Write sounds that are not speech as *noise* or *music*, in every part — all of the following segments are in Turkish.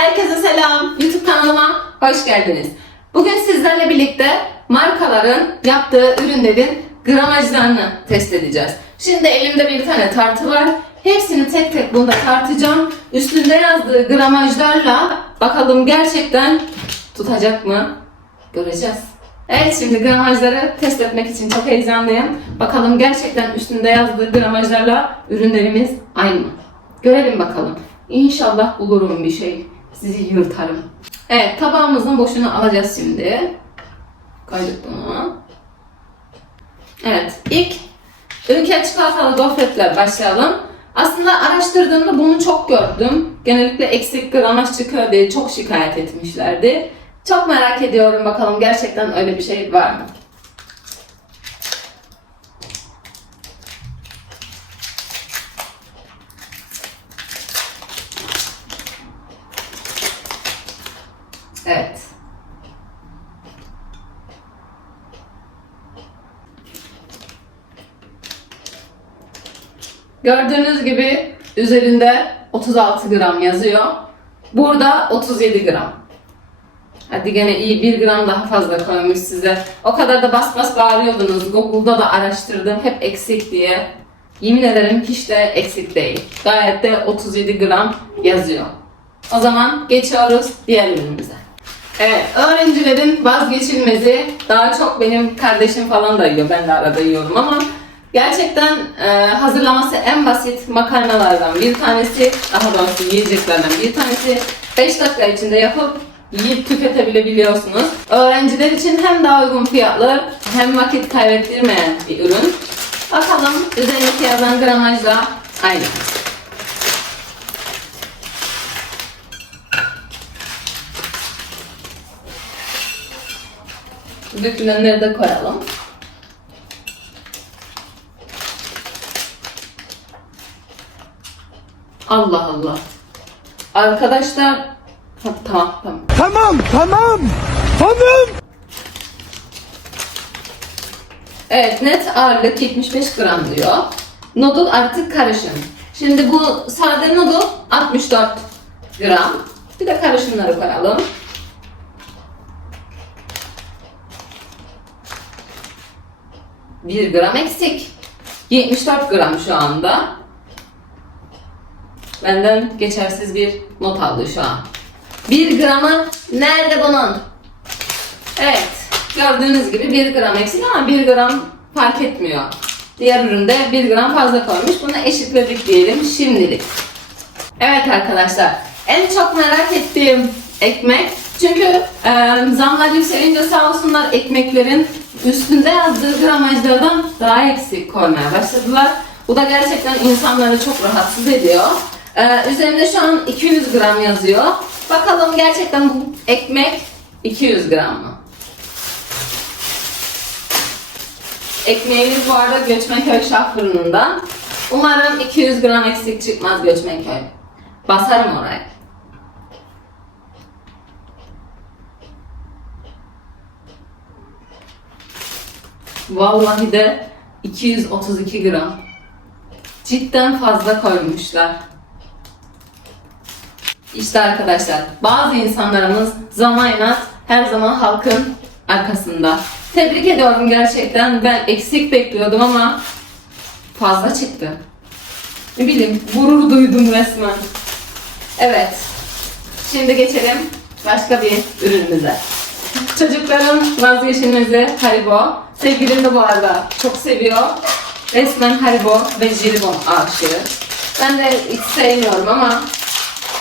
Herkese selam. YouTube kanalıma hoş geldiniz. Bugün sizlerle birlikte markaların yaptığı ürünlerin gramajlarını test edeceğiz. Şimdi elimde bir tane tartı var. Hepsini tek tek bunda tartacağım. Üstünde yazdığı gramajlarla bakalım gerçekten tutacak mı? Göreceğiz. Evet şimdi gramajları test etmek için çok heyecanlıyım. Bakalım gerçekten üstünde yazdığı gramajlarla ürünlerimiz aynı mı? Görelim bakalım. İnşallah bulurum bir şey. Sizi yırtarım. Evet tabağımızın boşunu alacağız şimdi. Koyduk bunu. Evet ilk ülke çikolatalı gofretler başlayalım. Aslında araştırdığımda bunu çok gördüm. Genellikle eksik gramaj çıkıyor diye çok şikayet etmişlerdi. Çok merak ediyorum bakalım gerçekten öyle bir şey var mı? Evet. Gördüğünüz gibi üzerinde 36 gram yazıyor. Burada 37 gram. Hadi gene iyi 1 gram daha fazla koymuş size. O kadar da bas bas bağırıyordunuz. Google'da da araştırdım hep eksik diye. Yemin ederim hiç de eksik değil. Gayet de 37 gram yazıyor. O zaman geçiyoruz diğer ürünümüze. Evet, öğrencilerin vazgeçilmezi daha çok benim kardeşim falan da yiyor. Ben de arada yiyorum ama gerçekten e, hazırlaması en basit makarnalardan bir tanesi, daha doğrusu yiyeceklerden bir tanesi. 5 dakika içinde yapıp yiyip tüketebilebiliyorsunuz. Öğrenciler için hem daha uygun fiyatlı hem vakit kaybettirmeyen bir ürün. Bakalım üzerindeki yazan gramajla aynı. Dökülenleri de koyalım. Allah Allah. Arkadaşlar ha, tamam tamam. Tamam, tamam, tamam. Evet net ağırlık 75 gram diyor. Noodle artık karışım. Şimdi bu sade noodle 64 gram. Bir de karışımları koyalım. Bir gram eksik. 74 gram şu anda. Benden geçersiz bir not aldı şu an. 1 gramı nerede bunun? Evet. Gördüğünüz gibi 1 gram eksik ama 1 gram fark etmiyor. Diğer üründe 1 gram fazla koymuş. Bunu eşitledik diyelim şimdilik. Evet arkadaşlar. En çok merak ettiğim ekmek. Çünkü e, zamlar yükselince sağ olsunlar ekmeklerin üstünde yazdığı gramajlardan daha eksik koymaya başladılar. Bu da gerçekten insanları çok rahatsız ediyor. E, üzerinde şu an 200 gram yazıyor. Bakalım gerçekten bu ekmek 200 gram mı? Ekmeğimiz bu arada Göçmenköy Şah Fırını'ndan. Umarım 200 gram eksik çıkmaz Göçmenköy. Basarım oraya. Vallahi de 232 gram. Cidden fazla koymuşlar. İşte arkadaşlar bazı insanlarımız zamanla her zaman halkın arkasında. Tebrik ediyorum gerçekten. Ben eksik bekliyordum ama fazla çıktı. Ne bileyim gurur duydum resmen. Evet. Şimdi geçelim başka bir ürünümüze. Çocukların vazgeçilmezi Haribo. Sevgilim de bu arada çok seviyor. Resmen Haribo ve Jelibon aşığı. Ben de hiç sevmiyorum ama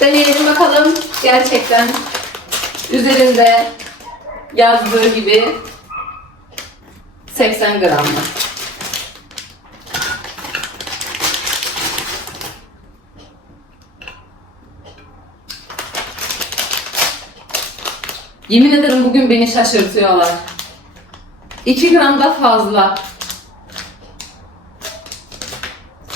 deneyelim bakalım gerçekten üzerinde yazdığı gibi 80 gram mı? Yemin ederim bugün beni şaşırtıyorlar. 2 gram da fazla.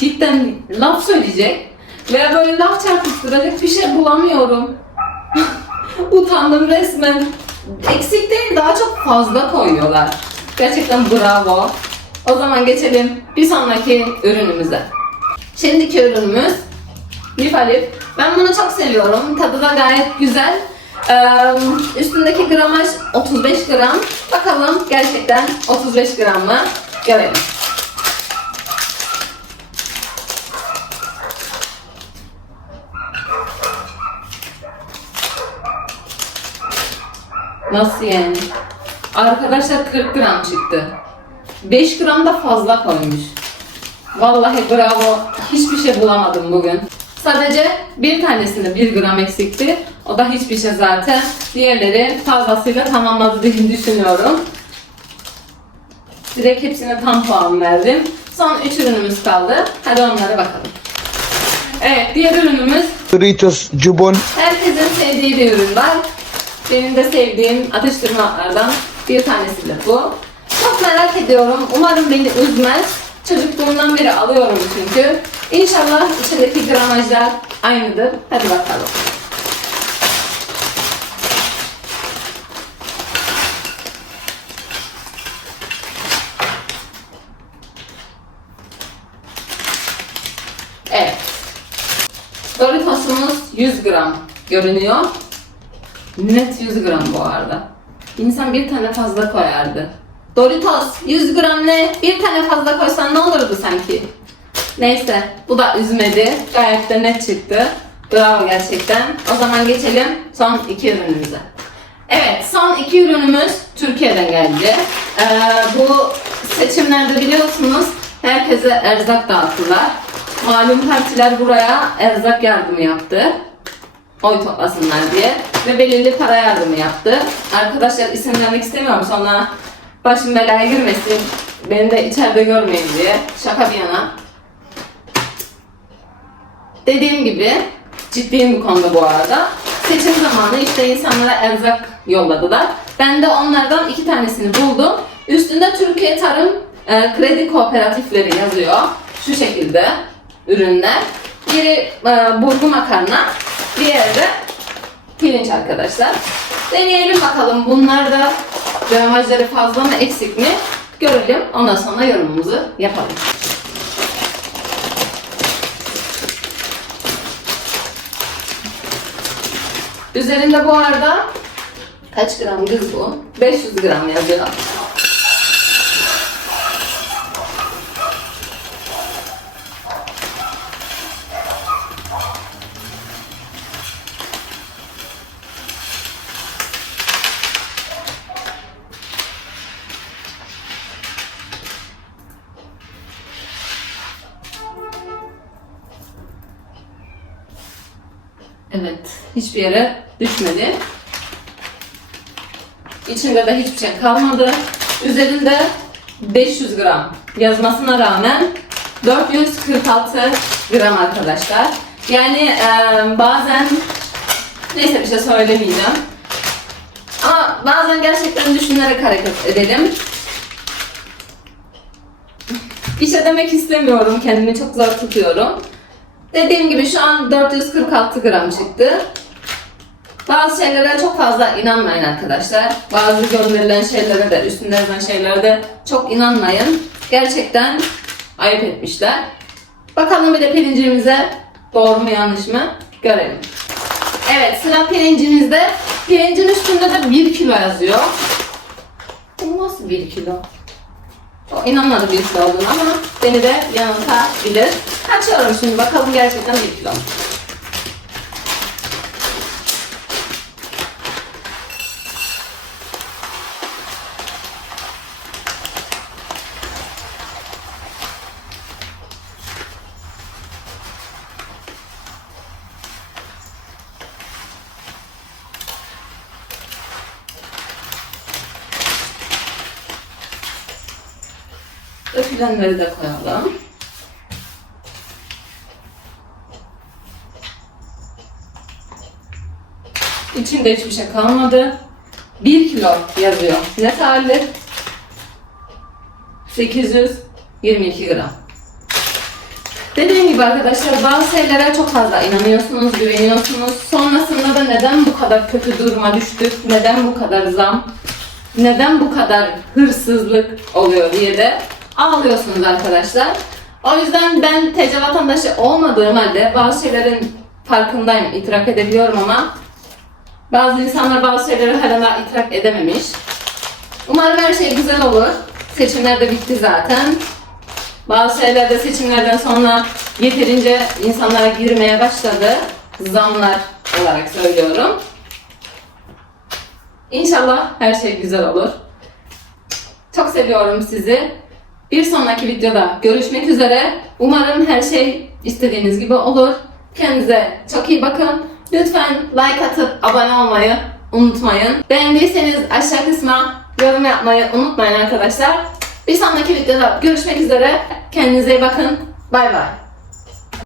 Cidden laf söyleyecek veya böyle laf çarpıttıracak bir şey bulamıyorum. *laughs* Utandım resmen. Eksik değil daha çok fazla koyuyorlar. Gerçekten bravo. O zaman geçelim bir sonraki ürünümüze. Şimdiki ürünümüz Lif Alif Ben bunu çok seviyorum. Tadı da gayet güzel. Üstündeki gramaj 35 gram. Bakalım gerçekten 35 gram mı? Görelim. Nasıl yani? Arkadaşlar 40 gram çıktı. 5 gram da fazla koymuş. Vallahi bravo. Hiçbir şey bulamadım bugün. Sadece bir tanesinde 1 gram eksikti. O da hiçbir şey zaten. Diğerleri fazlasıyla tamamladı diye düşünüyorum. Direkt hepsine tam puan verdim. Son 3 ürünümüz kaldı. Hadi onlara bakalım. Evet, diğer ürünümüz Doritos Jubon Herkesin sevdiği bir ürün var. Benim de sevdiğim atıştırmalardan bir tanesi de bu. Çok merak ediyorum. Umarım beni üzmez. Çocukluğumdan beri alıyorum çünkü. İnşallah içindeki gramajlar aynıdır. Hadi bakalım. Evet. Doritos'umuz 100 gram görünüyor. Net 100 gram bu arada. İnsan bir tane fazla koyardı. Doritos 100 gram ne? Bir tane fazla koysan ne olurdu sanki? Neyse bu da üzmedi. Gayet de net çıktı. Bravo gerçekten. O zaman geçelim son iki ürünümüze. Evet son iki ürünümüz Türkiye'den geldi. Ee, bu seçimlerde biliyorsunuz herkese erzak dağıttılar. Malum partiler buraya erzak yardımı yaptı. Oy toplasınlar diye. Ve belirli para yardımı yaptı. Arkadaşlar isim istemiyorum sonra başım belaya girmesin. Beni de içeride görmeyin diye. Şaka bir yana. Dediğim gibi ciddiyim bu konuda bu arada. Seçim zamanı işte insanlara erzak yolladılar. Ben de onlardan iki tanesini buldum. Üstünde Türkiye Tarım e, Kredi Kooperatifleri yazıyor. Şu şekilde ürünler. Biri e, burgu makarna, diğeri de pirinç arkadaşlar. Deneyelim bakalım bunlar da gramajları fazla mı eksik mi görelim. Ondan sonra yorumumuzu yapalım. Üzerinde bu arada kaç gram kız bu? 500 gram yazıyor. Hiçbir yere düşmedi. İçinde de hiçbir şey kalmadı. Üzerinde 500 gram yazmasına rağmen 446 gram arkadaşlar. Yani eee, bazen neyse bir şey söylemeyeceğim. Ama bazen gerçekten düşünerek hareket edelim. Bir şey demek istemiyorum. Kendimi çok zor tutuyorum. Dediğim gibi şu an 446 gram çıktı. Bazı şeylere çok fazla inanmayın arkadaşlar. Bazı gönderilen şeylere de, üstünde yazan şeylere de çok inanmayın. Gerçekten ayıp etmişler. Bakalım bir de pirincimize doğru mu yanlış mı görelim. Evet sıra pirincimizde. Pirincin üstünde de 1 kilo yazıyor. Bu nasıl 1 kilo? O inanmadı bir kilo olduğunu ama beni de yanıltabilir. Açıyorum şimdi bakalım gerçekten 1 kilo mu? Dökülenleri de koyalım. İçinde hiçbir şey kalmadı. 1 kilo yazıyor. Net hali 822 gram. Dediğim gibi arkadaşlar bazı şeylere çok fazla inanıyorsunuz, güveniyorsunuz. Sonrasında da neden bu kadar kötü duruma düştük, neden bu kadar zam, neden bu kadar hırsızlık oluyor diye de ağlıyorsunuz arkadaşlar. O yüzden ben TC vatandaşı olmadığım halde bazı şeylerin farkındayım. İtirak edebiliyorum ama bazı insanlar bazı şeyleri hala idrak edememiş. Umarım her şey güzel olur. Seçimler de bitti zaten. Bazı şeyler de seçimlerden sonra yeterince insanlara girmeye başladı. Zamlar olarak söylüyorum. İnşallah her şey güzel olur. Çok seviyorum sizi. Bir sonraki videoda görüşmek üzere. Umarım her şey istediğiniz gibi olur. Kendinize çok iyi bakın. Lütfen like atıp abone olmayı unutmayın. Beğendiyseniz aşağı kısma yorum yapmayı unutmayın arkadaşlar. Bir sonraki videoda görüşmek üzere. Kendinize iyi bakın. Bay bay.